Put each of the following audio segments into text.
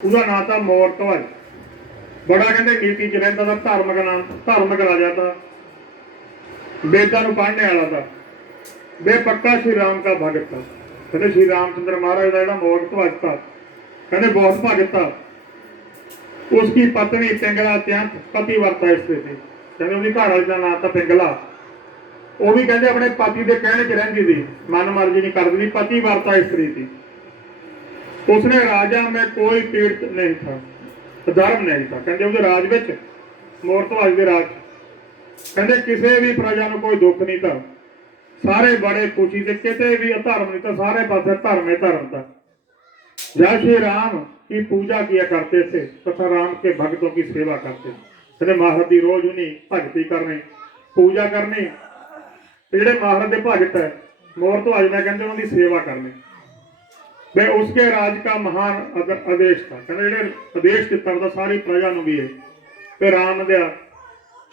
ਉਹਦਾ ਨਾਂ ਤਾਂ ਮੋਰ ਧਵਜ। ਬੜਾ ਕਹਿੰਦੇ ਨੀਤੀ ਚ ਰਹਿੰਦਾ था, धार्मिक राजा था, वेदां नूं पढ़ने वाला था, वे पक्का श्री राम का भगत था। कहते श्री रामचंद्र महाराज का जिहड़ा मोर ध्वज था, कहते बहुत भगत था। उसकी पत्नी पिंगला अत्यंत पतिव्रता स्त्री थी। कहते उसकी घर वाली का नाम था पिंगला। वो भी कहते अपने पति के कहने च रहिंदी थी, मन मर्जी नहीं करती थी, पतिव्रता स्त्री थी। उसने राजा में कोई पीड़ित नहीं था, धर्म नहीं था। कहते उसके राज में, मोर ध्वज के राज, कहते किसी भी प्रजा को कोई दुख नहीं था, सारे बड़े खुशी थे, कितने भी अधर्म नहीं था, सारे पासे धर्म ही धर्म था। जय श्री राम की पूजा किया करते थे तथा राम के भक्तों की सेवा करते। कहते महाराज की रोज उन्हीं भगती करनी, पूजा करनी, जेडे महाराज के भगत है मोर ध्वज में, कहते उनकी सेवा करनी। वे उसके राज का महान आदेश था। कहते जो आदेश दिता था सारी प्रजा भी है, तो राम दे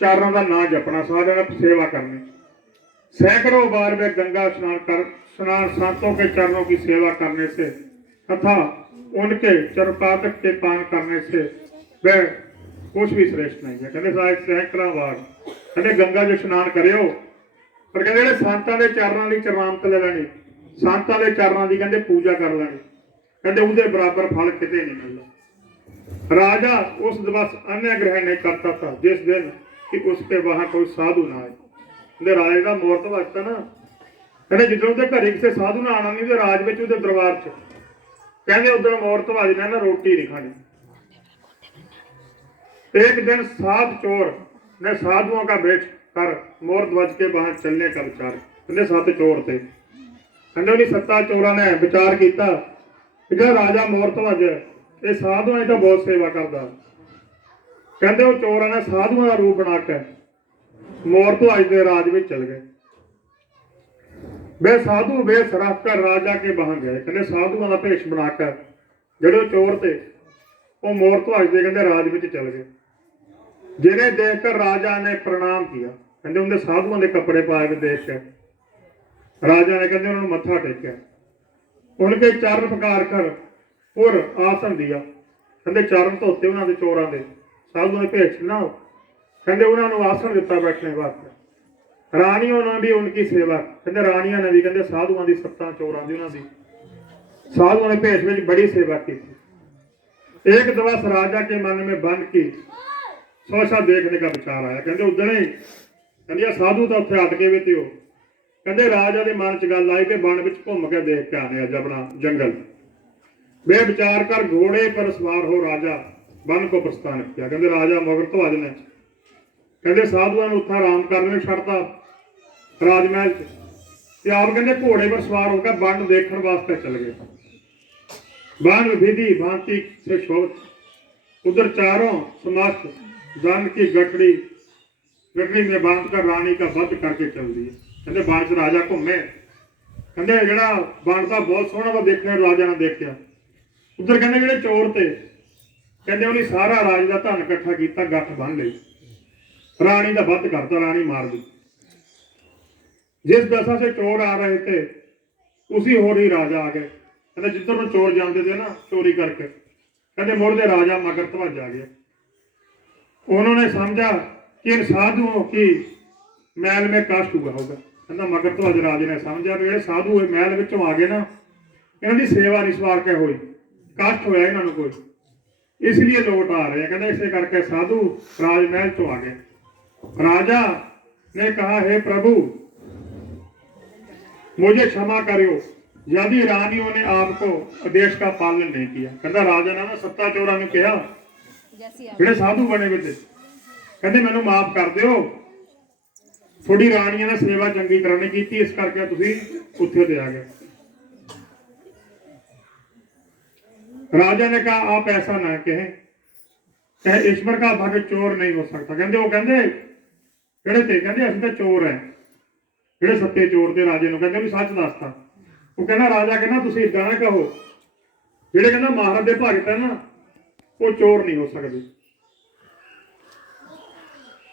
चारों का नाम जपना, सारे सेवा करनी। सैकड़ों बार वे गंगा स्नान संतों के चरणों की सेवा करने से तथा उनके चरपातक के पान करने से वह कुछ भी श्रेष्ठ नहीं है। कहते सैकड़ों बार कहते गंगा जो स्नान करो, पर कहते संतां के चरणों की चरनामत ले लैनी, संतां के चरणों की कहते पूजा कर लैनी, कहते उसके बराबर फल किते नहीं मिलता। राजा उस दिवस अन्य ग्रहण नहीं करता था जिस दिन कि उसके वहां कोई साधु ना आए। कहते राजे का मोर ध्वज था ना, कहते जिद्दों के घरे किसी साधु ना आना नहीं, राज में उसके दरबार च कहते उधर मोर ध्वज ने ना रोटी नहीं खानी। एक दिन साध चोर ने साधुओं का वेश कर मोर ध्वज के वहां चलने का विचार। कहते 7 चोर थे। कहते 7 चोरों ने विचार किया कि जो राजा मोर ध्वज ये साधुओं की तो बहुत सेवा करता। कहते वो चोरों ने साधुओं का रूप बनाकर मोर ध्वज के राज में चल गए। वे साधु वेश रखकर राजा के वहां गए। कहते साधुओं का भेष बनाकर जो चोर थे वो मोर ध्वज के कहते राज में चल गए। जिन्हें देखकर राजा ने प्रणाम किया। कहते उनके साधुओं के कपड़े पाए हुए देख के राजा ने कहते उन्होंने मत्था टेकिया, उनके चरण पकार कर और आसन दिया। कहते चरण धोते उन्होंने चोरों के, साधुओं के भेष ना हो। कहते उन्होंने आसन दिता बैठने वास्ते। रानियों ने भी उनकी सेवा, कहते रानियों ने भी कहते साधुओं की 7 चोरों की उन्होंने साधुओं ने भेष में बड़ी सेवा की। एक दिवस राजा के मन में बन की सोचा देखने का विचार आया। कहते उदण ही कहते साधु तो उत्थे अटके भी थे। कहते राजा के मन च गल आई कि वन में घूम के देख के आने अज अपना जंगल। वे विचार कर घोड़े पर सवार हो राजा वन को प्रस्थान किया। कहते राजा मोर ध्वज ने कहते साधुओं ने उत्था आराम करने छड़ता राजमहल च, आप कहते घोड़े पर सवार होकर वन देखने वास्ते चल गए। वन विधि भांति से शोभित, उधर चारों समस्त धन की गठड़ी में बांध कर रानी का वध करके चल दी। कहते बांध राजा घूमे। कहते जरा वन का बहुत सोहना वा देखने राजा ने देखा। उधर कहते जो चोर थे कहते उन्हें सारा राज का धन इकट्ठा किया, गठ बन ली, रानी का वध करता, रानी मार दी। जिस दशा से चोर आ रहे थे उसी होर ही राजा आ गए। कहते जिधर में चोर जाते थे ना चोरी करके, कहते मुड़दे राजा मगर ध्वज आ गया। उन्होंने समझा कि इन साधुओं की महल में कष्ट हुआ होगा। कहना मगर ध्वज राजे ने समझा कि साधु महल विचों आ गए ना, इन्होंने सेवा नहीं सवार के हुई, कष्ट होया इन्होंने कोई, इसलिए लौट आ रहे हैं। कहते इसे करके साधु राजमहल चो आ गए। राजा ने कहा हे प्रभु मुझे क्षमा करो यदि रानियों ने आपको आदेश का पालन नहीं किया। कहता राजा ने ना 7 चोरों ने कहा ਜਿਹੜੇ साधु बने हुए थे, कहते मैनू माफ कर दो, थोड़ी रानियों ने सेवा चंगी तरह नहीं की, इस करके तुसीं उत्थे ते आ गए। राजा ने कहा आप ऐसा ना कहें, कहे ईश्वर का भक्त चोर नहीं हो सकता। कहते वो कहते ਜਿਹੜੇ थे कहते असं तो चोर है, ਜਿਹੜੇ 7 चोर थे राजे को कहते भी सच दसता। वो कहना राजा कहना तुसीं इदां ना कहो, ਜਿਹੜੇ कहना महाराज के भगत है ना वो चोर नहीं हो सकते।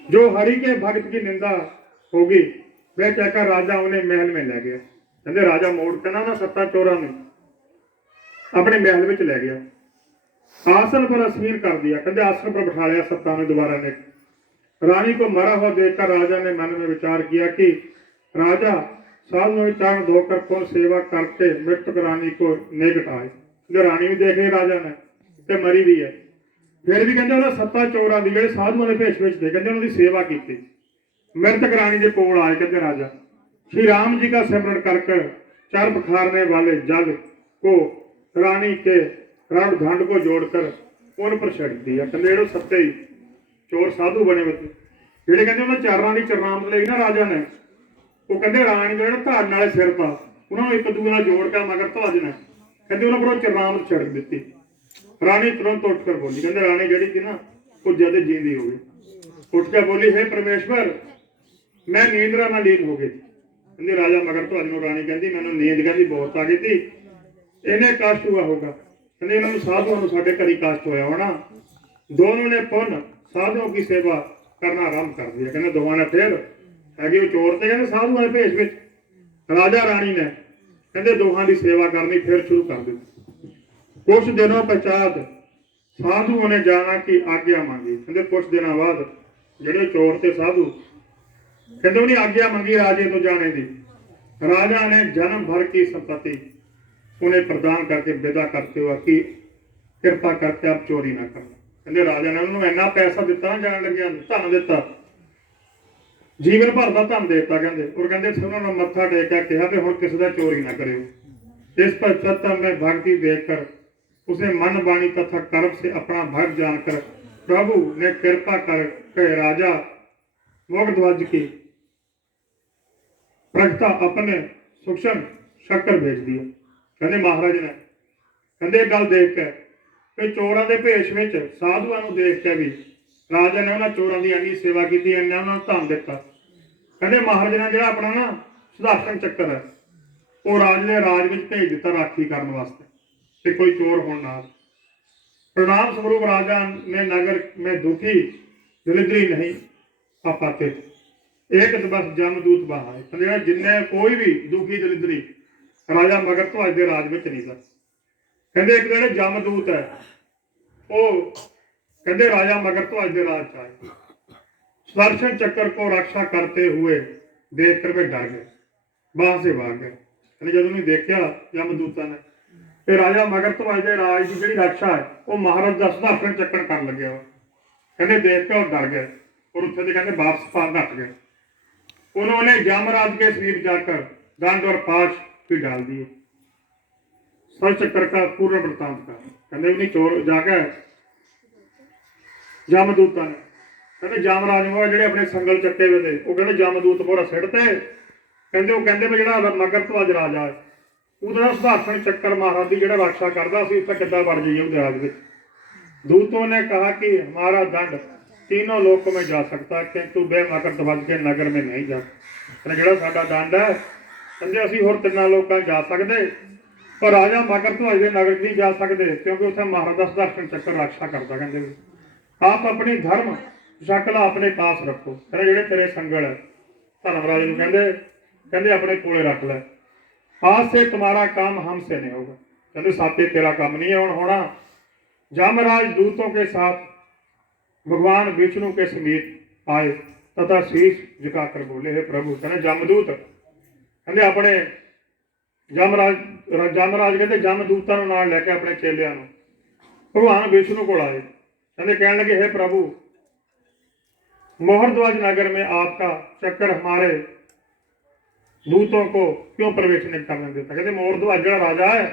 जो हरि के भक्त की निंदा होगी वह कहकर राजा उन्हें महल में ले गया। कहते राजा मोड़ कहना ना 7 चोरों ने अपने महल में ले गया। आसन पर असीर कर दिया, कहते आसन पर बैठा लिया सत्ता ने दोबारा ने। रानी को मरा हुआ देखकर राजा ने मन में विचार किया कि राजा साधुओं में चार धोकर कौन सेवा करके मृतक रानी को निकट आए। जो रानी भी देख रही राजा ने ते मरी भी है, फिर भी कहते उन्हें सत्ता चोरां दी जिहड़े साधुओं के भेष विच थे कहते उन्होंने सेवा की। मृतक रानी के कोल आए, कहते राजा श्री राम जी का सिमरन करके चर बखारने वाले जल को रानी के रण धंड को जोड़कर उन पर छिड़क दिया। कहते जेड़े सत्ते ही चोर साधु बने हुए जेड़े कहते उन्होंने चरणों की चरनामत ली ना राजा ने, वो कहते रानी जो धारण वाले सिर पा उन्होंने एक दूसरे नाल जोड़ के मगर ध्वज ने कहते उन्होंने पर चरनामत छिड़क दी। रानी तुरंत उठ कर बोली, कहते रानी जड़ी थी ना वो जद जींदी हो गई। उठ के बोली हे परमेश्वर मैं नींदरा में लीन हो गई। कहती राजा मगर ध्वज नूं रानी कहती मैंने नींद कहती बहुत आ गई थी, इन्हें कष्ट हुआ होगा। कहते इन्होंने साधुओं को साढ़े घर ही कष्ट होया होना। दोनों ने पुन साधुओं की सेवा करना आरंभ कर दिया। कहते दोवां ने फिर है चोर थे कहते साधुओं के भेष विच, राजा रानी ने कहते दोहां की सेवा करनी फिर शुरू कर दी। कुछ दिनों पश्चात साधुओं ने जाना की आज्ञा मांगी। कहते कुछ दिनों बाद जेडे चोर थे साधु कहते उन्हें आज्ञा मंगी राजे तो जाने दी। राजा ने जन्म भर की संपत्ति उन्हें प्रदान करके विदा करते हुए कि कृपा करके आप चोरी ना करना। कहते राजा ने उन्होंने इन्ना पैसा दिता जान लगे धन दिता, जीवन भर का धन देता कहते, और कहते उन्होंने मत्था टेकिया कहा कि हुण किसी का चोरी ना करियो। इस पर सत्ता में भक्ति देखकर उसे मन वाणी तथा कर्म से अपना भक्त जानकर प्रभु ने कृपा कर राजा मुगध्वज की प्रगता अपने सूक्ष्म शक्कर भेज दिया। कहते महाराज ने कहते गल देख के चोरों के भेष में साधुओं को देख के भी राजा ने उन्होंने चोरों की इन्नी सेवा की, इन्ना उन्होंने धन दिता। कहते महाराज ने जो अपना ना सुदर्शन चक्कर है वो राज ने राज में भेज दिता राखी करने वास्ते कि कोई चोर होने ना। प्रणाम स्वरूप राजा ने नगर में दुखी दरिद्री नहीं आ पाते, एक बस जमदूत बहा है। जिन्ने कोई भी दुखी दरिद्री राजा मगर ध्वज के राज में नहीं था। कहते एक जो जमदूत है वो कहते राजा मगर ध्वज के राज आए। सुदर्शन चक्कर को रक्षा करते हुए देख कर वे डर गए, वहां से भाग गए। जब उन्हें देखा जमदूता ने फिर राजा मगर ध्वज के राज की जी रक्षा है वो महाराज का सुदर्शन चक्कर कर लगे। कहते देख के और डर गए और उत्थे कहते वापस पार नट गए। उन्होंने जमराज के समीप जाकर दंड और पाश भी डाल दिए। सर चक्कर का पूर्ण वृतांत का कहते उन्हें चोर जाकर जमदूता ने कहते जमराज वो जो अपने संगल चक्के हुए थे वो कहते जमदूत मोरा सिड़ते कहते वो कहते भी जो मगर ध्वज राजा है उसका सुदर्शन चक्कर महाराज की जो रक्षा करता उससे किदा बढ़ जाइए उसके राज में। दूतों ने कहा कि हमारा दंड तीनों लोक में जा सकता किंतु बेमकर ध्वज के नगर में नहीं जा सकता। जो साडा दंड है कहते असीं होर तिन्नां लोकां जा सकते पर राजा मगर ध्वज के नगर नहीं जा सकते क्योंकि उत्थे महाराज का सुदर्शन चक्कर रक्षा करता। कहते आप अपनी धर्म शकल अपने पास रखो। कहते जो तेरे संगल है धर्मराज नूं कहते अपने कोले रख लै, आज से तुम्हारा काम हमसे नहीं होगा। कहते साथे तेरा काम नहीं है होना। जमराज दूतों के साथ भगवान विष्णु के समीप आए तथा शीश झुकाकर बोले हे प्रभु। कहते जमदूत कहते अपने जमराज कहते जमदूतां नूं नाल लैके अपने चेलियां नूं भगवान विष्णु को आए। कहते कहने लगे हे प्रभु मोहरध्वज नगर में आपका चक्कर हमारे दूतों को क्यों प्रवेश नहीं करने देता। कहते मोहरध्वज जो राजा है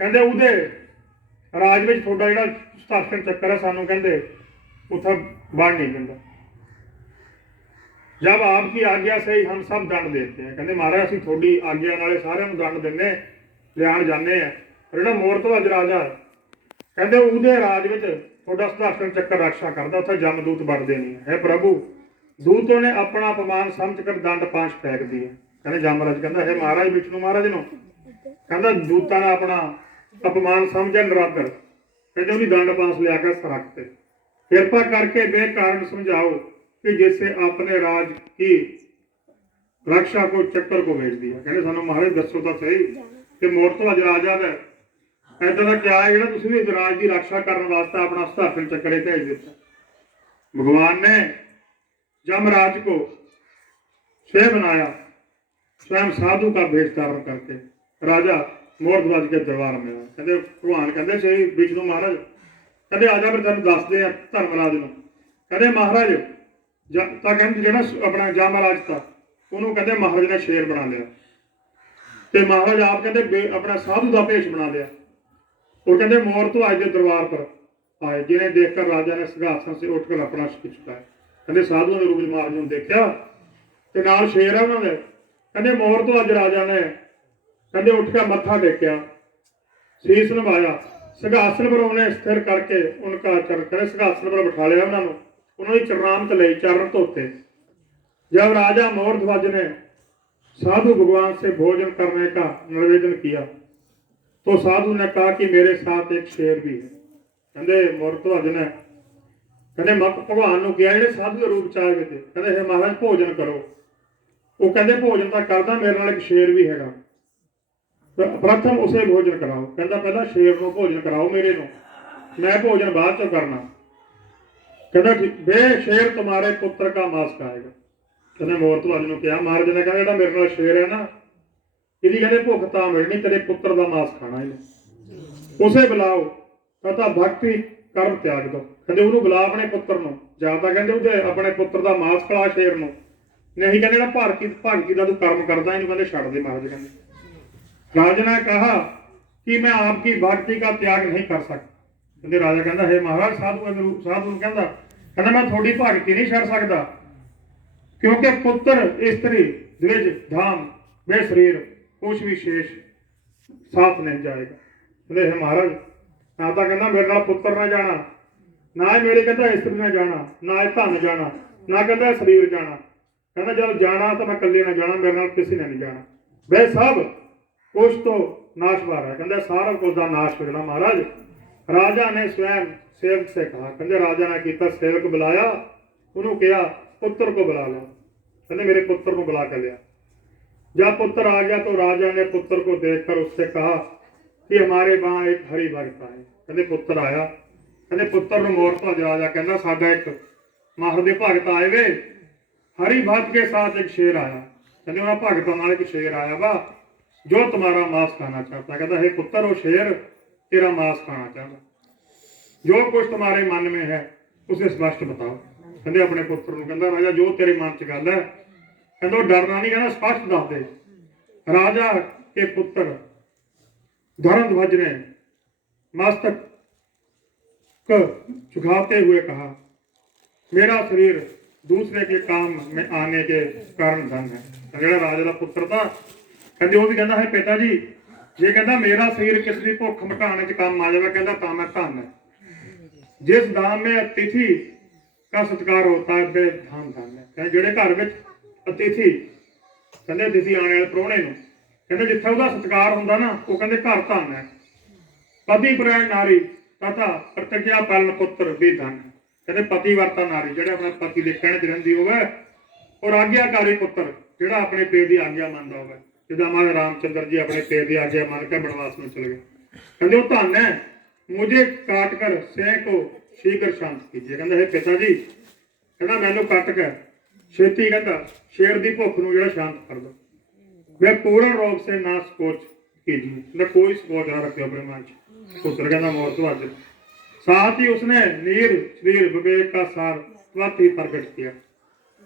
कहते उहदे राज में थोड़ा जो सुदर्शन चक्कर है सानू कहते उतना बढ़ नहीं देता। जब आपकी आज्ञा से ही हम सब दंड देते हैं। कहते महाराज असीं थोड़ी आज्ञा नाले सारे दंड दिने लियाण जाने हैं। और जो मोहरध्वज राजा कहते उहदे राज में थोड़ा सुदर्शन चक्कर रक्षा करता उत्थे जमदूत बढ़ते नहीं है। प्रभु दूतों ने अपना अपमान समझ कर दंड पांच फेंक दिए। कहते जमराज कहता है महाराज विष्णु महाराज नूं कहता दूतां ने अपना अपमान समझे नरादर कहते उन्हें दंड पांच लिया रखते। कृपा करके वे कारण समझाओ कि जैसे अपने राज की रक्षा को चक्कर को भेज दिया। कहते सानू महाराज दसो तो सही कि मोहरध्वज राजा ने ਏਦਾਂ ਦਾ ਕਿਆ ਹੈ ਜਿਹੜਾ ਤੁਸੀਂ ਵੀ ਰਾਜ ਦੀ ਰੱਖਿਆ ਕਰਨ ਵਾਸਤੇ ਆਪਣਾ ਸੁਧਾਰਨ ਚੱਕਰੇ ਭੇਜ ਦਿੱਤਾ। भगवान ने यमराज को से बनाया, स्वयं साधु का भेष धारण करके राजा मोरध्वज के दरबार में आया। कहते भगवान कहते सही विष्णु महाराज कहते आजा फिर तेन दसदे आ धर्मराज नूं। कहते महाराज ਤਾਂ ਕਹਿੰਦੇ ਜਿਹੜਾ ਆਪਣਾ ਯਮਰਾਜ था ਉਹਨੂੰ ਕਹਿੰਦੇ ਮਹਾਰਾਜ ਨੇ ਸ਼ੇਰ ਬਣਾ ਲਿਆ ਤੇ ਮਹਾਰਾਜ ਆਪ ਕਹਿੰਦੇ ਆਪਣਾ ਸਾਧੂ ਦਾ ਭੇਸ਼ ਬਣਾ ਲਿਆ। और कहते मोर तो आज के दरबार पर आए, जिन्हें देखकर राजा ने सिंहासन से उठकर अपना सिर झुकाया। कहते साधुओं के रूप में महाराज ने देखा ते नाल शेर है उन्होंने। कहते मोर तो अज राजा ने कहते उठ कर मत्था टेकिया, शीस नवाया, सिंहासन पर उन्हें स्थिर करके उनका चरण कहते सिंहासन पर बिठा लिया उन्होंने, उन्होंने चरणामत ले चरण धोते। जब राजा मोरध्वज ने साधु भगवान से भोजन करने का निवेदन किया तो साधु ने कहा कि मेरे साथ एक शेर भी है। कहते मोरध्वज ने कहते भगवान ने कहा जो साधु के रूप च आए थे, कहते हे महाराज भोजन करो। वो कहते भोजन तो करदा, मेरे नाल एक शेर भी हैगा, प्रथम उसे भोजन कराओ। कहता पहला शेर को भोजन कराओ मेरे को, मैं भोजन बाद चो करना। कहता बे शेर तुम्हारे पुत्र का मांस खाएगा। कहते मोरध्वज ने कहा, महाराज ने कहा मेरे नाल शेर है ना, ਇਹਦੀ ਕਹਿੰਦੇ ਭੁੱਖ ਤਾਂ ਮਿਲਣੀ, ਤੇਰੇ ਪੁੱਤਰ ਦਾ ਮਾਸ ਖਾਣਾ ਇਹਨੇ। ਉਸੇ ਬੁਲਾਓ ਕਹਤਾ ਭਗਤੀ ਕਰਮ ਤਿਆਗ ਦੋ। ਕਹਿੰਦੇ ਉਹਨੂੰ ਬੁਲਾ ਆਪਣੇ ਪੁੱਤਰ ਨੂੰ, ਜਾਂ ਤਾਂ ਕਹਿੰਦੇ ਉਹਦੇ ਆਪਣੇ ਪੁੱਤਰ ਦਾ ਮਾਸ ਖਿਲਾ ਸ਼ੇਰ ਨੂੰ, ਨਹੀਂ ਕਹਿੰਦੇ ਜਿਹੜਾ ਭਗਤੀ ਦਾ ਤੂੰ ਕਰਮ ਕਰਦਾ ਇਹਨੂੰ ਕਹਿੰਦੇ ਛੱਡ ਦੇ। ਮਹਾਰਾਜ ਕਹਿੰਦੇ राजा ने कहा कि मैं आपकी भक्ति का त्याग नहीं कर सकता। कहते राजा कहता हे महाराज साधु कहता मैं थोड़ी भगती नहीं छड़ सकता, क्योंकि पुत्र स्त्री द्विज धाम वे शरीर कुछ भी शेष साथ नहीं जाएगा। कहते हे महाराज ना तो कहना मेरे नाल पुत्र ना जाना, ना ही मेरे कहता स्त्री ना जाना, ना ही धन जाना, ना कहता शरीर जाना। कहना जब जाना तो मैं कल्ले ना जाना, मेरे नाल किसी ने नहीं जाना। वे सब कुछ तो नाशवार है। कहते सारा कुछ का नाश हो जाना। महाराज राजा ने स्वयं सेवक से कहा, कहते राजा ने किया सेवक बुलाया, उन्होंने कहा पुत्र को बुला लो। कहते मेरे पुत्र को बुला कर लिया। जब पुत्र आ गया तो राजा ने पुत्र को देखकर उससे कहा कि हमारे वहां एक हरि भक्त आए। कहते पुत्र आया, कहते पुत्र मोरध्वज राजा कहना साडा एक महादेव भगत आए वे, हरि भक्त के साथ एक शेर आया। कहते उन्होंने भगतों नाल एक शेर आया वा जो तुम्हारा मांस खाना चाहता। कहता हे पुत्र वो शेर तेरा मांस खाना चाहता, जो कुछ तुम्हारे मन में है उसे स्पष्ट बताओ। कहते अपने पुत्र को कहता राजा जो तेरे मन च गल है, कहते डरना नहीं, कहना स्पष्ट दस दे। राजा के पुत्र धर्मध्वज ने मस्तक झुकाते हुए कहा मेरा शरीर दूसरे के काम में आने के कारण धन है। जो राजा का पुत्र था कहते वो भी कहता है पिता जी जे कहता मेरा शरीर किसी की भुख मिटाने च काम आ जाए कहता ता मैं धन है। जिस धाम में अतिथि का सत्कार होता है वे धाम धन है। कहते जेड़े घर में अतिथि कहते अतिथि आने वाले प्राहुणे नूं कहते जिथे उसका सत्कार होंदा ना वो कहते घर धन है। पति प्रैण नारी तथा प्रतिज्ञा पालन पुत्र भी धन है। कहते पतिवर्ता नारी जेड़ा अपने पति के कहने च रहिंदी होवे और आज्ञाकारी पुत्र जेड़ा अपने पेट की आज्ञा मनदा होवे। जिदा महाराज रामचंद्र जी अपने पेट की आज्ञा मान के बनवास में चले गए। कहते वो धन है, मुझे काट कर सें को शीघ्र शांत कीजिए। कहते हे पिता जी कहना मैनू कट कर छेती कहता शेर की भुख नूं जेड़ा शांत कर दो। मैं पूर्ण रूप से ना संकोच कीजिए, मैं कोई संकोच ना रखियो अपने मन च। पुत्र कहना मोरध्वज। साथ ही उसने नीर शरीर विवेक का सार स्वत ही प्रकट किया।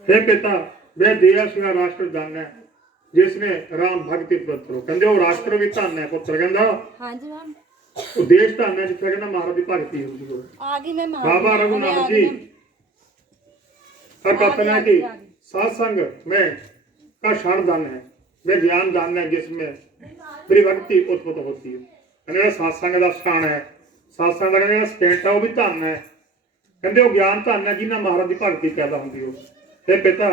हे पिता वह दिया शिवा राष्ट्र धन है जिसने राम भक्ति पुत्र हो। कहते वो राष्ट्र भी धन है। पुत्र कहता हाँ जी मैम वो देश धन है जिथे कहना महाराज की भक्ति है। आगे मैं बाबा रघुनाथ जी का कथन है कि सत्संग में का क्षण धन है, वे ज्ञान धन है जिसमें मेरी भक्ति उत्पन्न होती है। कहते सत्संग का क्षण है, सत्संग का कहते स्टेट है वो भी धन है। कहते वो ज्ञान धन है जिन्हें महाराज की भक्ति पैदा होती हो। हे पिता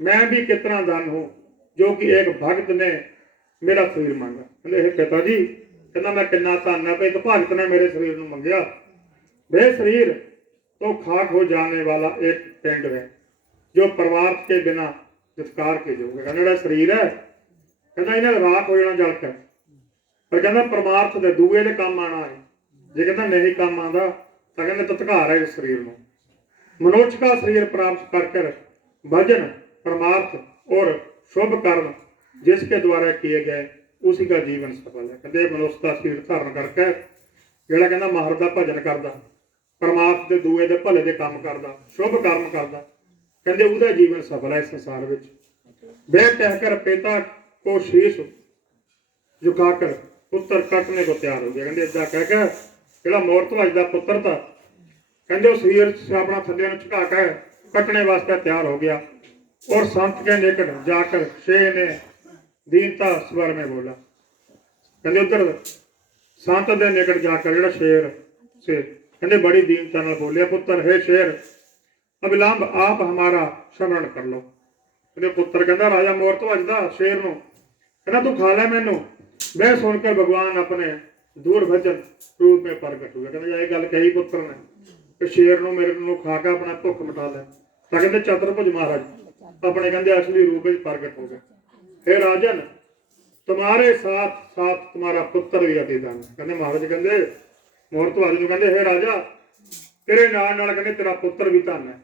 मैं भी कितना धन हूँ जो कि एक भक्त ने मेरा शरीर मांगा। कहते हे पिता जी कहना मैं कितना धन है, एक भक्त ने मेरे शरीर को मंगया। वे शरीर तो खाक हो जाने वाला एक पिंड है जो परमार्थ के बिना दुष्कार के जोगे। कहना शरीर है कहना इन्हें राख हो जाना जल कर, ਪਰ ਕਹਿੰਦਾ ਪਰਮਾਰਥ ਦੇ ਦੂਏ ਦੇ ਕੰਮ ਆਣਾ ਹੈ। ਜੇ ਕਹਿੰਦਾ ਨਹੀਂ ਕੰਮ ਆਉਂਦਾ ਤਾਂ ਕਹਿੰਦੇ ਤਤਕਾਰ ਹੈ ਇਸ ਸਰੀਰ ਨੂੰ। ਮਨੁੱਖ ਦਾ ਸਰੀਰ ਪ੍ਰਾप्त कर भजन परमार्थ और शुभ कर्म जिसके द्वारा किए गए उसी का जीवन सफल है। कहते मनुष्य का शरीर धारण करके ਜਿਹੜਾ ਕਹਿੰਦਾ ਮਹਾਰਾਜ ਦਾ ਭਜਨ ਕਰਦਾ, ਪਰਮਾਤਮਾ ਦੇ ਦੂਏ ਦੇ ਭਲੇ ਦੇ ਕੰਮ ਕਰਦਾ, ਸ਼ੁਭ ਕਰਮ ਕਰਦਾ, ਕਹਿੰਦੇ ਉਹਦਾ ਜੀਵਨ ਸਫਲ ਹੈ ਇਸ ਸੰਸਾਰ ਵਿੱਚ। वे कहकर पिता को शीश झुकाकर पुत्र कटने को तैयार हो गया। कहते इदा कह के ਜਿਹੜਾ ਮੋਰ ਧਵਾਜ ਦਾ ਪੁੱਤਰ ਤਾਂ ਕਹਿੰਦੇ ਉਹ ਸਰੀਰ ਆਪਣਾ ਥੱਲੇ ਨੂੰ ਝੁਕਾ ਕੇ कटने वास्ते तैयार हो गया। और संत के निकट जाकर शेर ने दीनता स्वर में बोला। कहते उधर संत के निकट जाकर जो शेर से कहते बड़ी दीनता नाल बोलिया, पुत्र हे शेर अविलंब आप हमारा स्मरण कर लो। कहते पुत्र कहता राजा मोर ध्वज दा शेर नूं कहना तू खा लै मैनू। वह सुनकर भगवान अपने दूर भजन रूप में प्रगट हुए। कहते यह गल कही पुत्र ने कि शेर नूं मेरे नूं खा के अपना भुख मिटा लै। ਤਾਂ ਕਹਿੰਦੇ ਚਤੁਰਭੁਜ ਮਹਾਰਾਜ ਆਪਣੇ ਕਹਿੰਦੇ ਅਸਲੀ ਰੂਪ ਵਿੱਚ ਪ੍ਰਗਟ ਹੋ ਗਏ। हे राजन तुम्हारे साथ साथ तुम्हारा पुत्र भी अति धन। ਕਹਿੰਦੇ ਮਹਾਰਾਜ ਕਹਿੰਦੇ ਮੋਰ ਧਵਾਜ ਨੂੰ ਕਹਿੰਦੇ हे राजा तेरे ਨਾਲ ਨਾਲ ਕਹਿੰਦੇ तेरा पुत्र भी धन है।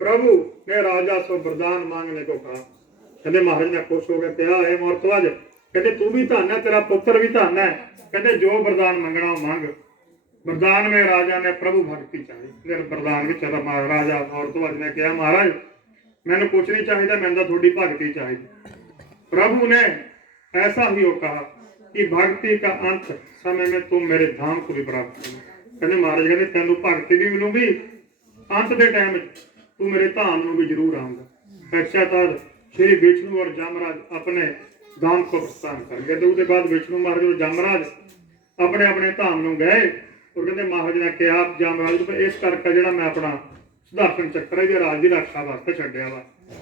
प्रभु ने राजा सो वरदान मांगने को कहा। ਕਹਿੰਦੇ ਮਹਾਰਾਜ ਨੇ खुश हो गए कहा हे मोर धवाज ਕਹਿੰਦੇ तू भी धन है तेरा पुत्र भी धन है। ਕਹਿੰਦੇ जो वरदान मंगना वो मांग। वरदान में राजा ने प्रभु भक्ति चाहिए। फिर वरदान ਵਿੱਚ ਰਾਜਾ ਮੋਰ ਧਵਾਜ ਨੇ ਕਿਹਾ ਮਹਾਰਾਜ मैंने कुछ नहीं चाहिए, मैंने तो थोड़ी भक्ति चाहिए। प्रभु ने ऐसा ही कहा कि भक्ति का अंत समय में तुम मेरे धाम को भी प्राप्त करो। कहते महाराज कहते तेन भक्ति भी मिलूगी, अंत के टाइम तू मेरे धाम में भी जरूर आऊंगा। पश्चात श्री विष्णु और जमराज अपने धाम को प्रस्थान कर गए। तो उसके बाद विष्णु महाराज और जमराज अपने अपने धाम में गए। और कहते महाराज ने कहा जमराज इस करके जो मैं अपना सुदर्शन चक्र राज की रक्षा वास्ते छड्डिया वा।